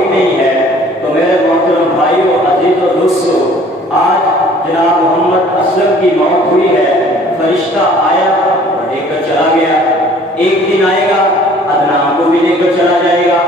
کوئی نہیں ہے۔ تو میرے محترم بھائیوں، عزیز و دوستو، آج جناب محمد اسلم کی موت ہوئی ہے، فرشتہ آیا اور لے کر چلا گیا۔ ایک دن آئے گا، عدنان کو بھی لے کر چلا جائے گا،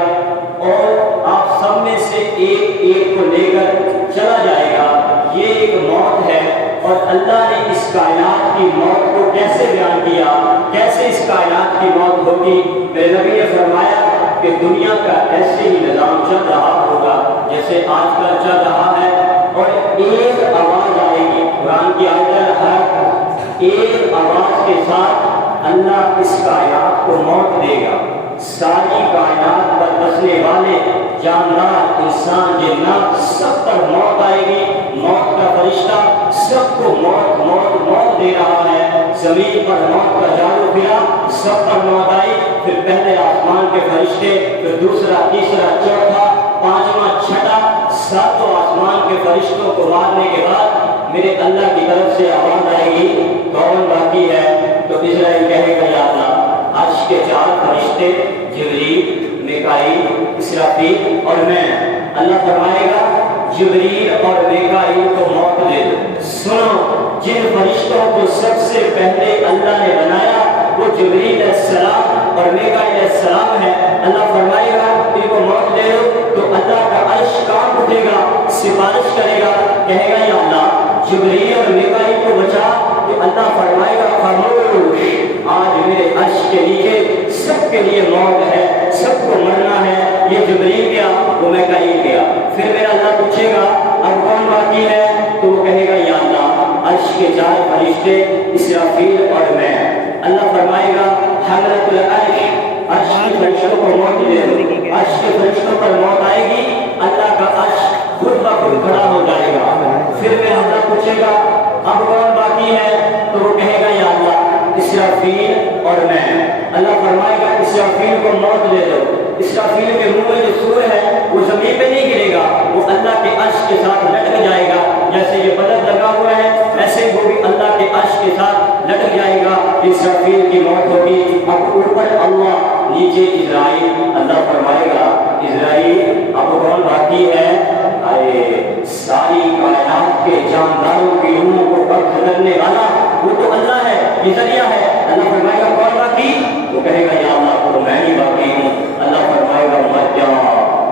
اور آپ سب میں سے ایک ایک کو لے کر چلا جائے گا۔ یہ ایک موت ہے، اور اللہ نے اس کائنات کی موت کو کیسے بیان کیا، کیسے اس کائنات کی موت ہوگی۔ میرے نبی نے فرمایا کہ دنیا کا ایسے ہی نظام چل رہا ہوگا جیسے آج کل چل رہا ہے، اور ایک آواز آئے گی، قرآن کی آیت ہے، ایک آواز کے ساتھ اللہ اس کائنات کو موت دے گا۔ ساری کائنات پر بسنے والے جاندار، انسان، جنات، سب پر موت آئے گی۔ موت کا فرشتہ سب کو موت موت موت دے رہا ہے۔ زمین پر موت کا جادو پھرا، سب پر موت آئی۔ پھر پہلے آسمان کے فرشتے، پھر دوسرا، تیسرا، چوتھا، پانچواں، چھٹا، ساتوں آسمان کے فرشتوں کو مارنے کے بعد میرے اللہ کی طرف سے آواز آئے گی، کون باقی ہے؟ تو اسرائیل کہے گا، یا اللہ، عرش کے 4 فرشتے، جبریل، میکائیل، اسرافیل اور میں۔ اللہ فرمائے گا، جبریل اور میکائیل کو موت دے دو۔ سنو، جن فرشتوں کو سب سے پہلے اللہ نے بنایا وہ جبریل علیہ السلام اور میکائیل علیہ السلام ہے۔ اللہ فرمائے گا، ان کو موت دے دو، تو اللہ کا عرش کانپ اٹھے گا، سفارش کرے گا، کہے گا، یا اللہ، جبریل اور میکائیل کو بچا۔ تو اللہ فرمائے گا، خاموش، آج میرے عرش کے نیچے سب کے لیے موت ہے، سب کو مرنا ہے۔ یہ جبریل گیا، وہ میکائیل گیا۔ پھر میرا اللہ پوچھے گا، اب کون باقی ہے؟ تو وہ کہے گا، یا اللہ، عرش کے 4 فرشتے، اسرافیل اور میں۔ اللہ فرمائے گا، حضرت العرش، عرش کے فرشتوں کو موت دے دو۔ عرش کے فرشتوں پر موت آئے گی، اللہ کا عرش خود بخود کھڑا ہو جائے گا۔ پھر میرا اللہ پوچھے گا، اب کون باقی ہے؟ تو وہ کہے گا، یا اللہ، اسرافیل اور میں۔ اللہ فرمائے گا، اسرافیل کو موت دے دو۔ اسرافیل کے منہ میں جو سور ہے وہ زمین پہ نہیں گرے گا، وہ اللہ کے عرش کے ساتھ لٹک جائے گا۔ جیسے یہ بلد لگا ہوا ہے، ایسے وہ بھی اللہ کے عرش کے ساتھ لٹک جائے گا۔ اسرافیل کی موت ہوگی۔ اب اوپر اللہ، نیچے اسرائیل۔ اللہ فرمائے گا، اسرائیل، اب کون باقی ہے؟ ارے ساری کائنات کے جانداروں کی روحوں کو قبض کرنے والا وہ تو اللہ ہے، یہ ذریعہ ہے۔ اللہ فرمائے گا، کون باقی؟ وہ کہے گا، یا اللہ، تو میں ہی باقی ہوں۔ اللہ فرمائے گا، مت جا،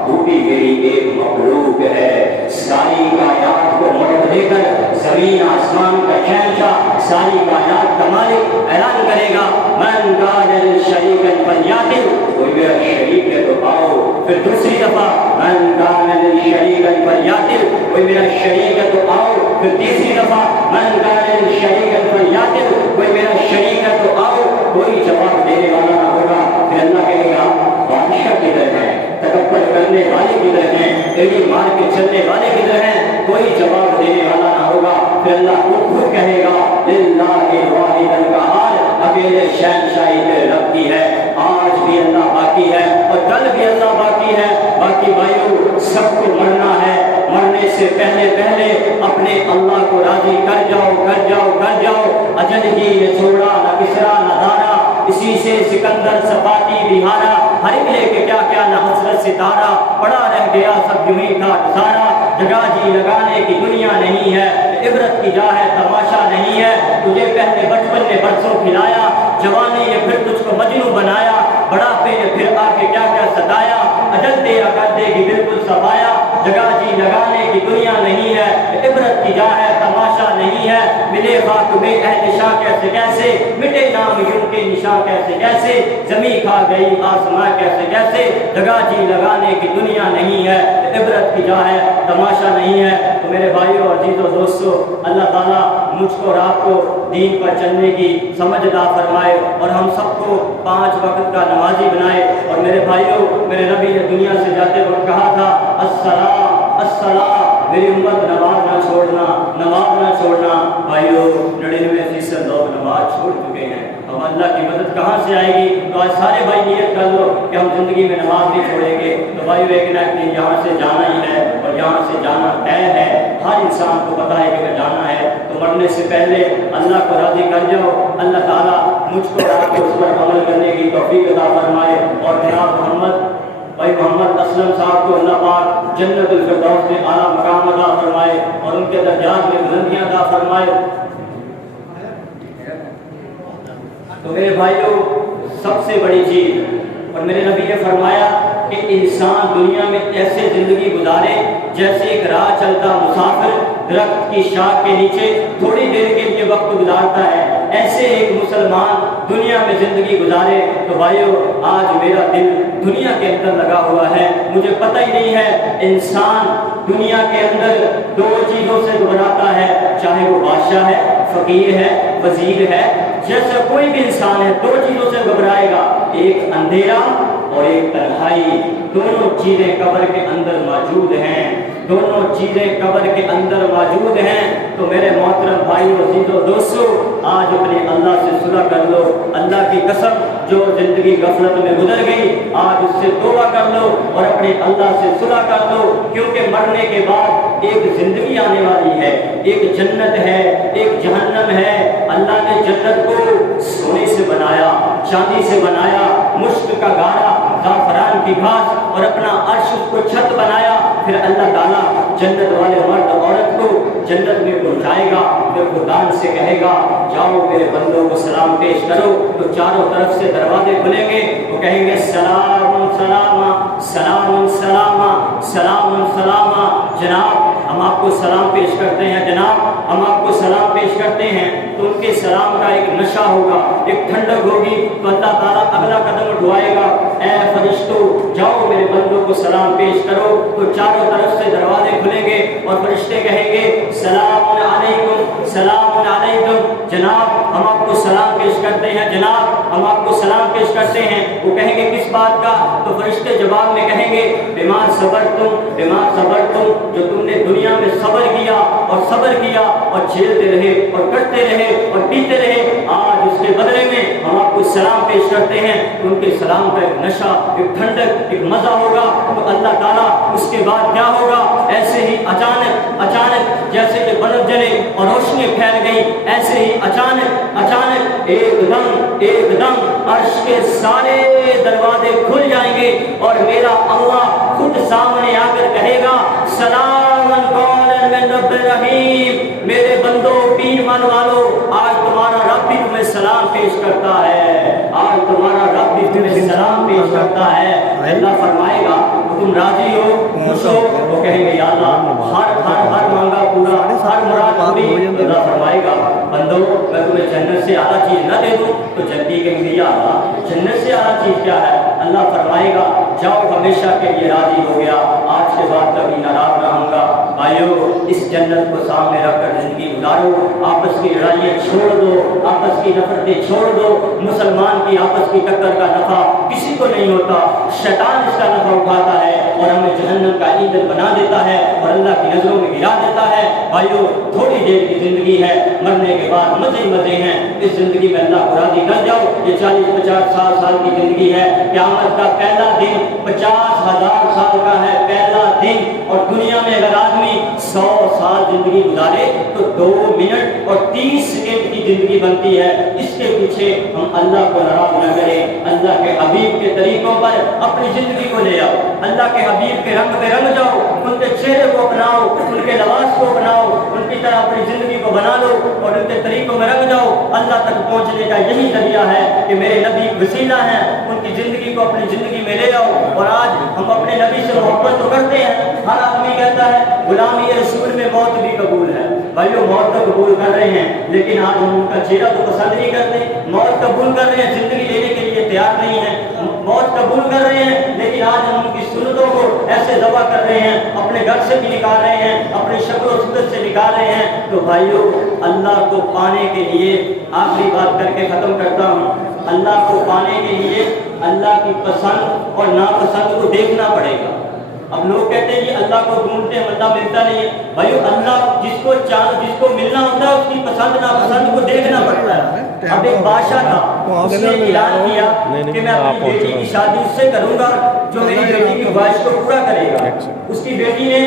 تو بھی میری ایک مخلوق ہے۔ ساری کائنات کو موت دے کر زمین آسمان کا شہنشاہ، ساری کائنات کا مالک اعلان کرے گا، من کان شریکا فلیأتِ، کوئی میرا شریک ہے تو آؤ۔ پھر دوسری دفعہ، من کان شریکا فلیأتِ، کوئی میرا شریک ہے تو آؤ۔ پھر تیسری دفعہ، من کان شریکا فلیأتِ، کوئی میرا شریک ہے تو آؤ۔ کوئی جواب دینے والا نہ ہوگا۔ پھر اللہ کہے گا، بادشاہ کدھر ہے؟ تکبر کرنے والے کدھر ہیں؟ ایڑی مار کے چلنے والے کدھر ہیں؟ کوئی جواب دینے والا نہ ہوگا۔ پھر اللہ خود کہے گا، للہ الواحد القہار، اکیلے شہنشاہی پہ رب کی ہے۔ آج بھی اللہ باقی ہے اور کل بھی اللہ باقی ہے۔ باقی بھائیوں، سب کو مرنا ہے۔ مرنے سے پہلے پہلے اپنے اللہ کو راضی کر جاؤ، کر جاؤ، کر جاؤ۔ اجل ہی نے چھوڑا نہ کسرا نہ دارا، اسی سے سکندر سپاٹی بہارا، ہر ایک لے کے کیا کیا نہ حسرت ستارہ، پڑا رہ گیا سب یوں ہی تھا سارا۔ جگہ جی لگانے کی دنیا نہیں ہے، عبرت کی جا ہے تماشا نہیں ہے۔ تجھے پہلے بچپن نے برسوں کھلایا، جوانی نے پھر تجھ کو مجنوں بنایا، بڑھاپے نے پھر آ کے کیا کیا ستایا، اجل دیا کر دے گی بالکل صفایا۔ جگہ جی لگانے کی دنیا نہیں ہے، عبرت کی جا ہے تماشا نہیں ہے۔ ملے خاک میں اہل شاہ کیسے کیسے، مٹے نام یوں کے نشاں کیسے کیسے، زمین کھا گئی آسماں کیسے کیسے۔ جگہ جی لگانے کی دنیا نہیں ہے، عبرت کی جا ہے تماشا نہیں ہے۔ تو میرے بھائیوں، عزیزوں، دوستوں، اللہ تعالیٰ مجھ کو اور آپ کو دین پر چلنے کی سمجھ عطا فرمائے اور ہم سب کو 5 وقت کا نمازی بنائے۔ اور میرے بھائیوں، میرے نبی نے دنیا سے جاتے وقت کہا تھا، الصلاۃ الصلاۃ، میری امت نماز نہ چھوڑنا، نماز نہ چھوڑنا۔ بھائیوں، 99% لوگ نماز چھوڑ چکے ہیں۔ اب اللہ کی مدد کہاں سے آئے گی؟ تو آج سارے بھائی نیت کر لو کہ ہم زندگی میں نماز نہیں چھوڑیں گے۔ تو بھائیو، ایک نہ ایک دن یہاں سے جانا ہی ہے اور یہاں سے جانا طے ہے۔ ہر انسان کو پتا ہے کہ میں جانا ہے، تو مرنے سے پہلے اللہ کو راضی کر جاؤ۔ اللہ تعالیٰ مجھ کو اور آپ کو اس پر عمل کرنے کی توفیق عطا فرمائے۔ اور جناب محمد اسلم صاحب کو اللہ پاک جنت الفردوس میں اعلیٰ مقام عطا فرمائے اور ان کے درجات میں بلندیاں عطا فرمائے۔ تو میرے بھائیوں، سب سے بڑی چیز، اور میرے نبی نے فرمایا کہ انسان دنیا میں ایسے زندگی گزارے جیسے ایک راہ چلتا مسافر درخت کی شاخ کے نیچے تھوڑی دیر کے لیے وقت گزارتا ہے، ایسے ایک مسلمان دنیا میں زندگی گزارے۔ تو بھائیو، آج میرا دل دنیا کے اندر لگا ہوا ہے، مجھے پتہ ہی نہیں ہے انسان دنیا کے اندر دو چیزوں سے گھبراتا ہے، چاہے وہ بادشاہ ہے، فقیر ہے، وزیر ہے، جیسا کوئی بھی انسان ہے، دو چیزوں سے گھبرائے گا، ایک اندھیرا اور ایک تنہائی۔ دونوں چیزیں قبر کے اندر موجود ہیں، دونوں چیزیں قبر کے اندر موجود ہیں۔ تو میرے محترم بھائیو، عزیزو، دوستو، آج اپنے اللہ سے صلح کر لو۔ اللہ کی قسم، جو زندگی غفلت میں گزر گئی، آج اس سے توبہ کر لو اور اپنے اللہ سے صلح کر لو، کیونکہ مرنے کے بعد ایک زندگی آنے والی ہے، ایک جنت ہے، ایک جہنم ہے۔ اللہ نے جنت کو سونے سے بنایا، چاندی سے بنایا، مشک کا گاڑا، زعفران کی گھاس اور اپنا عرش اس کو چھت بنایا۔ پھر اللہ تعالیٰ جنت والے مرد عورت کو جنت میں پہنچائے گا، پھر خدان سے کہے گا جاؤ میرے بندوں کو سلام پیش کرو۔ تو چاروں طرف سے دروازے کھلیں گے، وہ کہیں گے سلام سلاما، سلام سلاما، سلام سلاما۔ جناب ہم آپ کو سلام پیش کرتے ہیں، جناب ہم آپ کو سلام پیش کرتے ہیں۔ تو ان کے سلام کا ایک نشہ ہوگا، ایک ٹھنڈک ہوگی، تو اللہ تعالیٰ اگلا قدم اٹھوائے گا، اے فرشتوں جاؤ میرے بندوں کو سلام پیش کرو۔ تو چاروں طرف سے دروازے کھلیں گے اور فرشتے کہیں گے سلام علیکم، سلام علیکم۔ جناب ہم آپ کو سلام پیش کرتے ہیں، جناب ہم آپ کو سلام پیش کرتے ہیں۔ وہ کہیں گے کس بات کا؟ تو فرشتے جواب میں کہیں گے بما صبرتم، بما صبرتم، جو تم نے دنیا میں صبر کیا اور صبر کیا اور جھیلتے رہے اور کرتے رہے اور پیتے رہے، آج اس کے بدلے میں ہم آپ کو سلام پیش کرتے ہیں۔ ان کے سلام کا ایک نشہ، ایک ٹھنڈک، ایک مزہ ہوگا۔ تو اللہ تعالیٰ اس کے بعد کیا ہوگا؟ ایسے ہی اچانک اچانک جیسے کہ بلب جلے اور روشنی پھیل گئی، ایسے ہی اچانک اچانک ایک دم عرش کے سارے دروازے کھل جائیں گے اور میرا اللہ خود سامنے آ کر کہے گا سلام قولا من رب رحیم۔ میرے بندو، ایمان والو، آج تمہارا رب بھی تمہیں سلام پیش کرتا ہے، آج تمہارا رب بھی تمہیں سلام پیش کرتا ہے۔ اللہ فرمائے گا تم راضی ہو، خوش ہو؟ وہ کہیں گے یا اللہ ہر مانگا پورا، ہر مراد پوری۔ اللہ فرمائے گا بندو میں تمہیں جنت سے اعلیٰ چیز نہ دے دوں؟ تو جنتی کہیں گے یا اللہ جنت سے اعلیٰ چیز کیا ہے؟ اللہ فرمائے گا جاؤ ہمیشہ کے لیے راضی ہو گیا، آج کے بعد کبھی ناراض نہ ہوں گا۔ بھائیو، اس جنت کو سامنے رکھ کر زندگی گزارو، آپس کی لڑائیاں چھوڑ دو، آپس کی نفرتیں چھوڑ دو۔ مسلمان کی آپس کی ٹکر کا نفع کسی کو نہیں ہوتا، شیطان اس کا نفع اٹھاتا ہے اور ہمیں جہنم کا ایندھن بنا دیتا ہے اور اللہ کی نظروں میں گرا دیتا ہے۔ بھائیو، تھوڑی دیر کی زندگی ہے، مرنے کے بعد مزے ہی مزے ہیں۔ اس زندگی میں اللہ کو راضی کر جاؤ۔ یہ 40-50 سال کی زندگی ہے، قیامت کا پہلا دن 50,000 سال کا ہے، پہلا دن۔ اور دنیا میں اگر آدمی 100 سال زندگی گزارے تو 2 منٹ اور 30 سیکنڈ کی زندگی بنتی ہے۔ اس کے پیچھے ہم اللہ کو ناراض نہ کریں، اللہ کے حبیب کے طریقوں پر اپنی زندگی کو لے آؤ، اللہ کے حبیب کے رنگ پہ رنگ جاؤ، ان کے چہرے کو اپناؤ، ان کے لباس کو اپناؤ، ان کی طرح اپنی زندگی کو بنا لو اور ان کے طریقوں میں رنگ جاؤ۔ اللہ تک پہنچنے کا یہی ذریعہ ہے کہ میرے نبی وسیلہ ہیں، ان کی زندگی کو اپنی زندگی میں لے آؤ۔ اور آج ہم اپنے نبی سے محبت تو کرتے ہیں، ہر آدمی کہتا ہے غلامی رسول میں موت بھی قبول ہے۔ بھائیو، موت تو قبول کر رہے ہیں، لیکن آج ہم ان کا چہرہ تو پسند نہیں کرتے۔ موت قبول کر رہے ہیں، زندگی لینے کے لیے تیار نہیں ہے۔ موت قبول کر رہے ہیں، لیکن آج ہم ان کی سنتوں کو ایسے ذبح کر رہے ہیں، اپنے گھر سے بھی نکال رہے ہیں، اپنی شکل و صورت سے نکال رہے ہیں۔ تو بھائیو، اللہ کو پانے کے لیے آخری بات کر کے ختم کرتا ہوں، اللہ کو پانے کے لیے اللہ کی پسند اور ناپسند کو دیکھنا پڑے گا۔ اب لوگ کہتے ہیں کہ اللہ کو ڈھونڈتے ہیں، اللہ ملتا نہیں ہے۔ بھائیو، اللہ جس کو ملنا ہوتا ہے اس کی پسند ناپسند کو دیکھنا پڑتا ہے۔ اب ایک بادشاہ تھا، اس نے اعلان کیا کہ میں اپنی بیٹی کی شادی اس سے کروں گا جو میری بیٹی کی خواہش کو پورا کرے گا۔ اس کی بیٹی نے